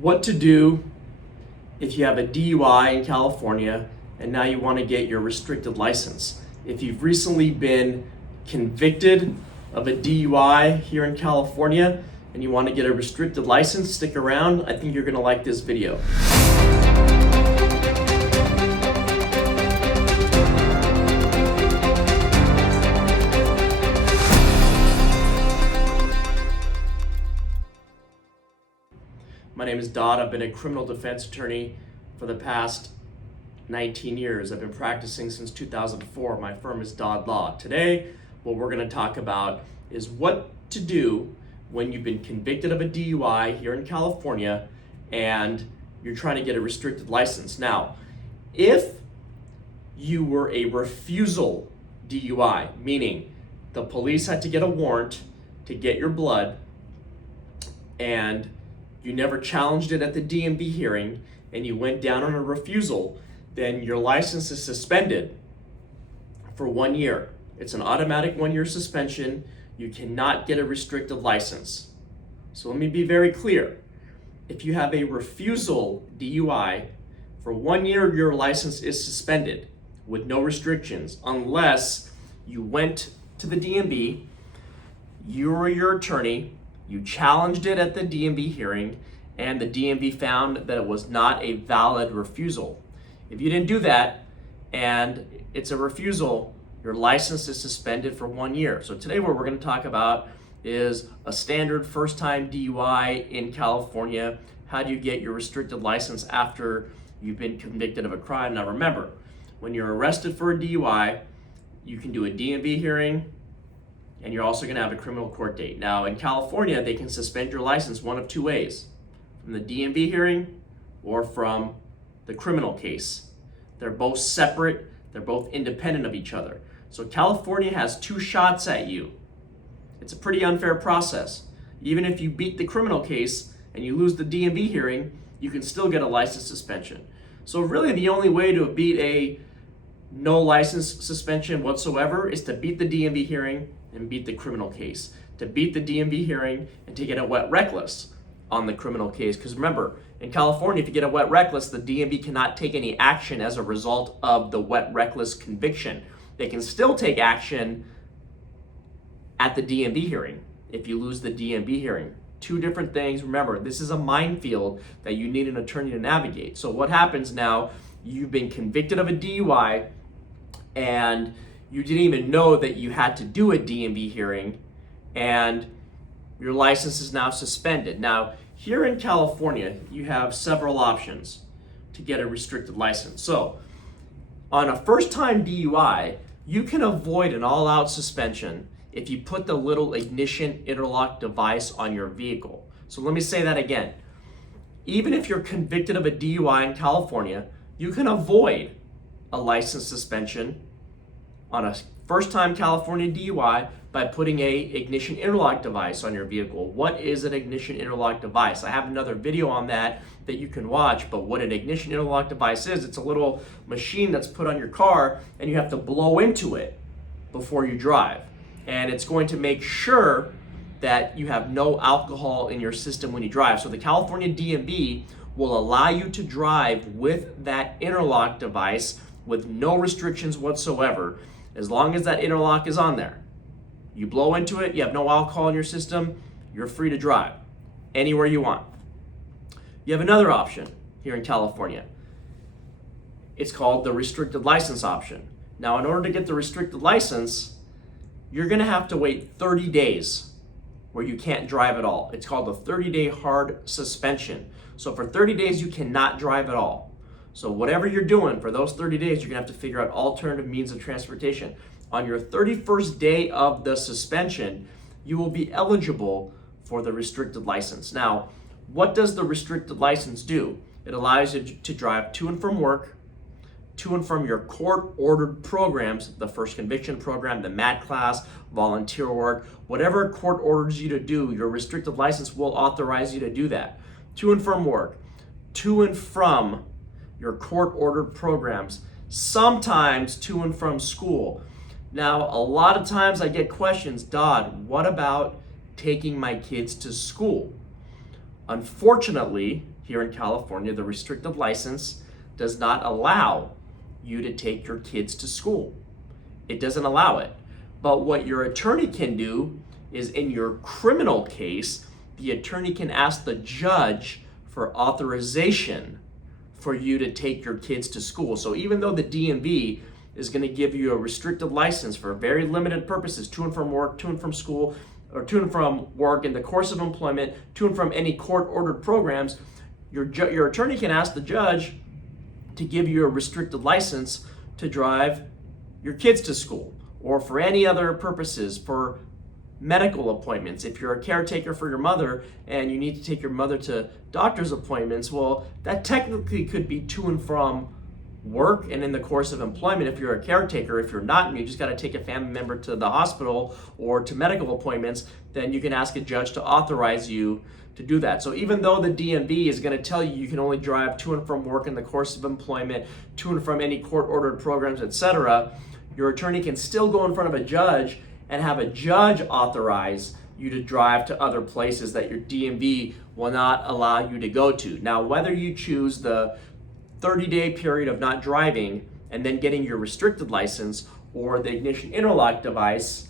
What to do if you have a DUI in California and now you want to get your restricted license. If you've recently been convicted of a DUI here in California and you want to get a restricted license, stick around. I think you're going to like this video. My name is Dod. I've been a criminal defense attorney for the past 19 years. I've been practicing since 2004. My firm is Dod Law. Today, what we're going to talk about is what to do when you've been convicted of a DUI here in California and you're trying to get a restricted license. Now, if you were a refusal DUI, meaning the police had to get a warrant to get your blood and you never challenged it at the DMV hearing, and you went down on a refusal, then your license is suspended for 1 year. It's an automatic 1 year suspension. You cannot get a restricted license. So let me be very clear. If you have a refusal DUI, for 1 year, your license is suspended with no restrictions, unless you went to the DMV, you or your attorney, you challenged it at the DMV hearing, and the DMV found that it was not a valid refusal. If you didn't do that, and it's a refusal, your license is suspended for 1 year. So today what we're going to talk about is a standard first-time DUI in California. How do you get your restricted license after you've been convicted of a crime? Now remember, when you're arrested for a DUI, you can do a DMV hearing, and you're also going to have a criminal court date. Now, in California, they can suspend your license one of two ways: from the DMV hearing or from the criminal case. They're both separate, they're both independent of each other. So California has two shots at you. It's a pretty unfair process. Even if you beat the criminal case and you lose the DMV hearing, you can still get a license suspension. So really the only way to beat a no license suspension whatsoever is to beat the DMV hearing and beat the criminal case. To beat the DMV hearing and to get a wet reckless on the criminal case. Because remember, in California, if you get a wet reckless, the DMV cannot take any action as a result of the wet reckless conviction. They can still take action at the DMV hearing if you lose the DMV hearing. Two different things. Remember, this is a minefield that you need an attorney to navigate. So what happens now, you've been convicted of a DUI and you didn't even know that you had to do a DMV hearing, and your license is now suspended. Now, here in California, you have several options to get a restricted license. So, on a first-time DUI, you can avoid an all-out suspension if you put the little ignition interlock device on your vehicle. So let me say that again. Even if you're convicted of a DUI in California, you can avoid a license suspension on a first-time California DUI by putting a ignition interlock device on your vehicle. What is an ignition interlock device? I have another video on that you can watch, but what an ignition interlock device is, it's a little machine that's put on your car and you have to blow into it before you drive. And it's going to make sure that you have no alcohol in your system when you drive. So the California DMV will allow you to drive with that interlock device with no restrictions whatsoever, as long as that interlock is on there. You blow into it, you have no alcohol in your system, you're free to drive anywhere you want. You have another option here in California. It's called the restricted license option. Now, in order to get the restricted license, you're gonna have to wait 30 days where you can't drive at all. It's called a 30-day hard suspension. So for 30 days, you cannot drive at all. So whatever you're doing for those 30 days, you're gonna have to figure out alternative means of transportation. On your 31st day of the suspension, you will be eligible for the restricted license. Now, what does the restricted license do? It allows you to drive to and from work, to and from your court-ordered programs, the first conviction program, the MAT class, volunteer work, whatever court orders you to do, your restricted license will authorize you to do that. To and from work, to and from your court-ordered programs, sometimes to and from school. Now, a lot of times I get questions, Dod, what about taking my kids to school? Unfortunately, here in California, the restricted license does not allow you to take your kids to school. It doesn't allow it. But what your attorney can do is, in your criminal case, the attorney can ask the judge for authorization for you to take your kids to school. So even though the DMV is going to give you a restricted license for very limited purposes, to and from work, to and from school, or to and from work in the course of employment, to and from any court-ordered programs, your attorney can ask the judge to give you a restricted license to drive your kids to school, or for any other purposes, for medical appointments. If you're a caretaker for your mother and you need to take your mother to doctor's appointments, well, that technically could be to and from work and in the course of employment if you're a caretaker. If you're not and you just got to take a family member to the hospital or to medical appointments, then you can ask a judge to authorize you to do that. So even though the DMV is going to tell you you can only drive to and from work in the course of employment, to and from any court-ordered programs, etc., your attorney can still go in front of a judge and have a judge authorize you to drive to other places that your DMV will not allow you to go to. Now, whether you choose the 30-day period of not driving and then getting your restricted license, or the ignition interlock device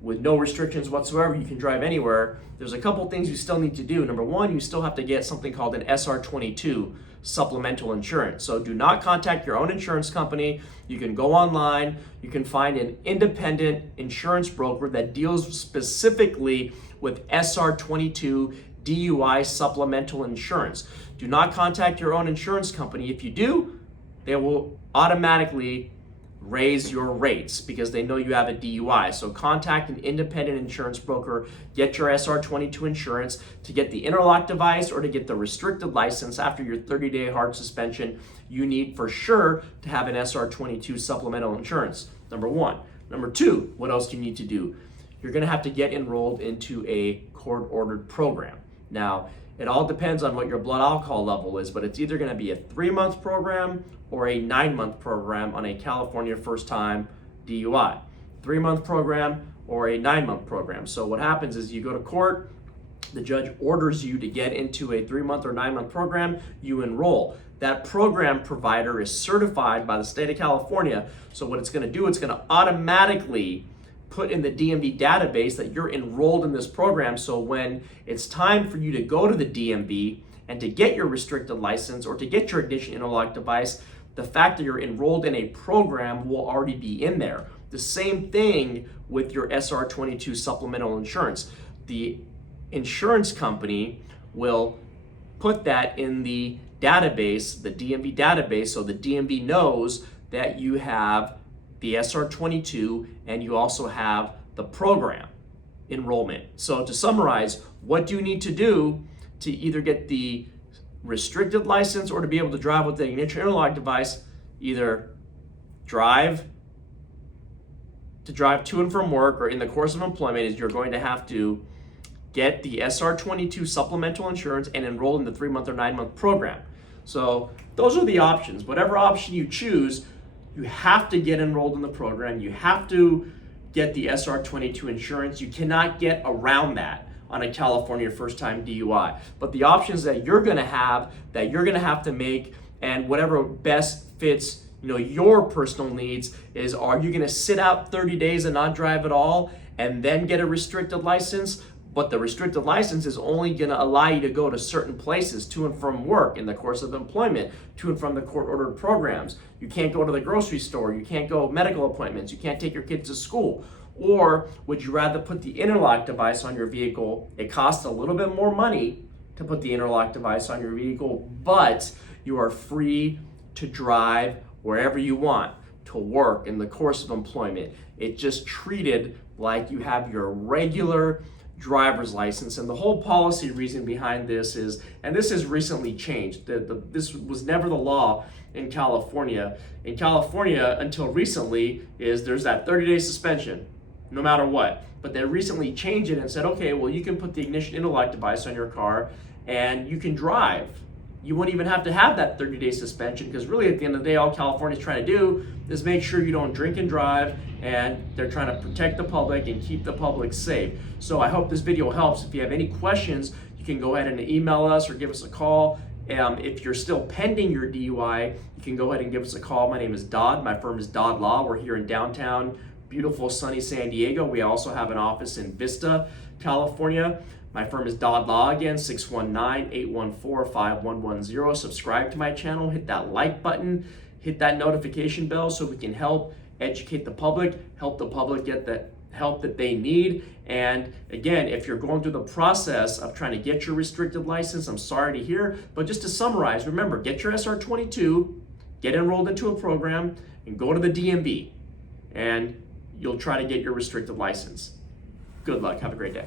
with no restrictions whatsoever, you can drive anywhere, there's a couple things you still need to do. Number one, you still have to get something called an SR22 supplemental insurance. So do not contact your own insurance company. You can go online, you can find an independent insurance broker that deals specifically with SR22 DUI supplemental insurance. Do not contact your own insurance company. If you do, they will automatically raise your rates because they know you have a DUI. So contact an independent insurance broker, get your SR22 insurance to get the interlock device or to get the restricted license after your 30-day hard suspension. You need for sure to have an SR22 supplemental insurance, number one. Number two, what else do you need to do? You're gonna have to get enrolled into a court-ordered program. Now, it all depends on what your blood alcohol level is, but it's either gonna be a 3-month program or a 9-month program on a California first-time DUI. 3-month program or a 9-month program. So what happens is you go to court, the judge orders you to get into a 3-month or 9-month program, you enroll. That program provider is certified by the state of California. So what it's gonna do, it's gonna automatically put in the DMV database that you're enrolled in this program. So when it's time for you to go to the DMV and to get your restricted license or to get your ignition interlock device, the fact that you're enrolled in a program will already be in there. The same thing with your SR22 supplemental insurance. The insurance company will put that in the database, the DMV database, so the DMV knows that you have the SR22 and you also have the program enrollment. So to summarize, what do you need to do to either get the restricted license or to be able to drive with the ignition interlock device? Either drive to and from work or in the course of employment, is you're going to have to get the SR22 supplemental insurance and enroll in the 3-month or 9-month program. So those are the options. Whatever option you choose, you have to get enrolled in the program. You have to get the SR22 insurance. You cannot get around that on a California first-time DUI. But the options that you're gonna have to make, and whatever best fits your personal needs, is, are you gonna sit out 30 days and not drive at all and then get a restricted license? But the restricted license is only gonna allow you to go to certain places to and from work in the course of employment, to and from the court-ordered programs. You can't go to the grocery store, you can't go medical appointments, you can't take your kids to school. Or would you rather put the interlock device on your vehicle? It costs a little bit more money to put the interlock device on your vehicle, but you are free to drive wherever you want to work in the course of employment. It's just treated like you have your regular driver's license. And the whole policy reason behind this is, and this has recently changed, this was never the law in California. In California, until recently, there's that 30-day suspension, no matter what. But they recently changed it and said, okay, well, you can put the ignition interlock device on your car and you can drive. You wouldn't even have to have that 30-day suspension, because really at the end of the day, all California's trying to do is make sure you don't drink and drive, and they're trying to protect the public and keep the public safe. So I hope this video helps. If you have any questions, you can go ahead and email us or give us a call. If you're still pending your DUI, you can go ahead and give us a call. My name is Dod. My firm is Dod Law. We're here in downtown, beautiful sunny San Diego. We also have an office in Vista, California. My firm is Dod Law again, 619-814-5110. Subscribe to my channel, hit that like button, hit that notification bell so we can help educate the public, help the public get the help that they need. And again, if you're going through the process of trying to get your restricted license, I'm sorry to hear, but just to summarize, remember, get your SR22, get enrolled into a program, and go to the DMV, and you'll try to get your restricted license. Good luck. Have a great day.